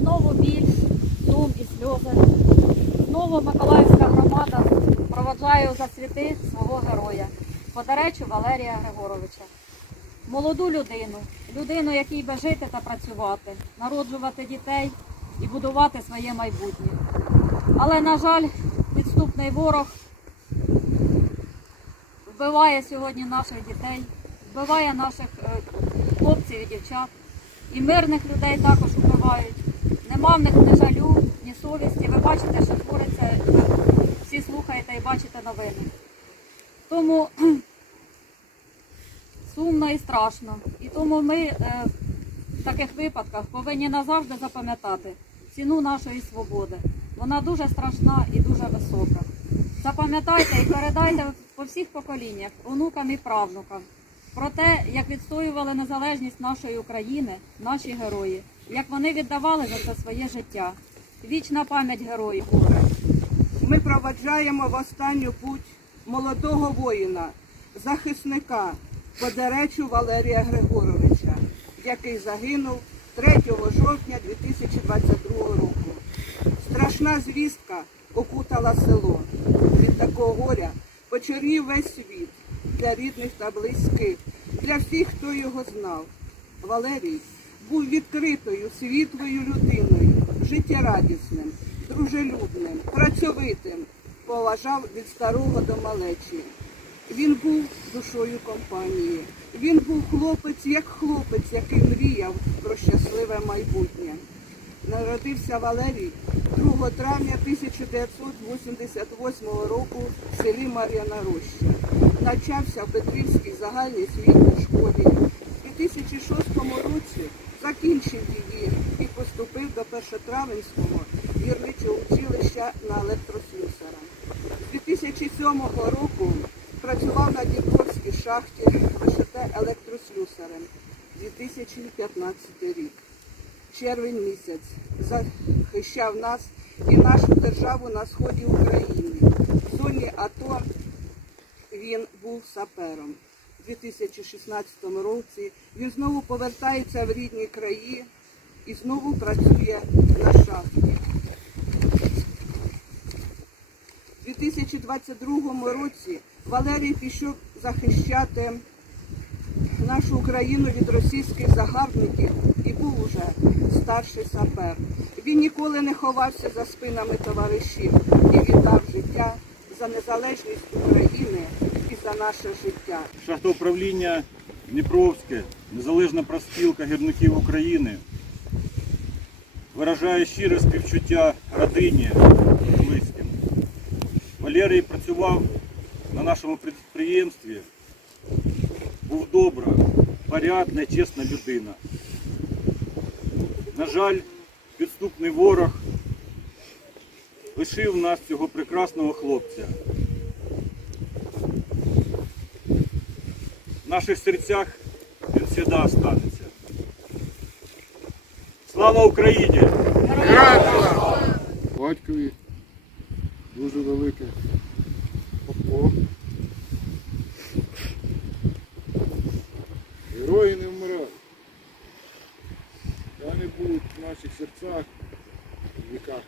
Знову більш, дум і сльози. Знову Миколаївська громада проводжає за світи свого героя, Подаречу Валерія Григоровича. Молоду людину, людину, якій би жити та працювати, народжувати дітей і будувати своє майбутнє. Але, на жаль, підступний ворог вбиває сьогодні наших дітей, вбиває наших е, хлопців і дівчат. І мирних людей також вбивають. Нема в них ні жалю, ні совісті. Ви бачите, що твориться, всі слухаєте і бачите новини. Тому сумно і страшно. І тому ми е, в таких випадках повинні назавжди запам'ятати ціну нашої свободи. Вона дуже страшна і дуже висока. Запам'ятайте і передайте по всіх поколіннях, онукам і правнукам про те, як відстоювали незалежність нашої України, наші герої, як вони віддавали за це своє життя. Вічна пам'ять героїв. Ми проваджаємо в останню путь молодого воїна, захисника Подеречу Валерія Григоровича, який загинув 3 жовтня 2022 року. Страшна звістка окутала село. Від такого горя почорнів весь світ для рідних та близьких, для всіх, хто його знав. Валерій був відкритою, світлою людиною, життєрадісним, дружелюбним, працьовитим, поважав від старого до малечі. Він був душою компанії. Він був хлопець, як хлопець, який мріяв про щасливе майбутнє. Народився Валерій 2 травня 1988 року в селі Мар'яна Роща. Навчався в Петрівській загальній освітній школі. У 2006 році закінчив її і поступив до Першотравенського гірничого училища на електрослюсара. З 2007 року працював на Дніпровській шахті ВШТ електрослюсарем 2015 рік. Червень місяць захищав нас і нашу державу на сході України. В зоні АТО він був сапером. У 2016 році він знову повертається в рідні краї і знову працює на шахті. У 2022 році Валерій пішов захищати нашу Україну від російських загарбників був уже старший сапер. Він ніколи не ховався за спинами товаришів і віддав життя за незалежність України і за наше життя. Шахтоуправління Дніпровське, незалежна профспілка гірників України виражає щире співчуття родині близьким. Валерій працював на нашому підприємстві, був добра, порядна, чесна людина. На жаль, підступний ворог лишив нас цього прекрасного хлопця. В наших серцях він завжди останеться. Слава Україні! батькові дуже велике поклон. Герої не вмирають. Вони будуть в наших серцях в віках.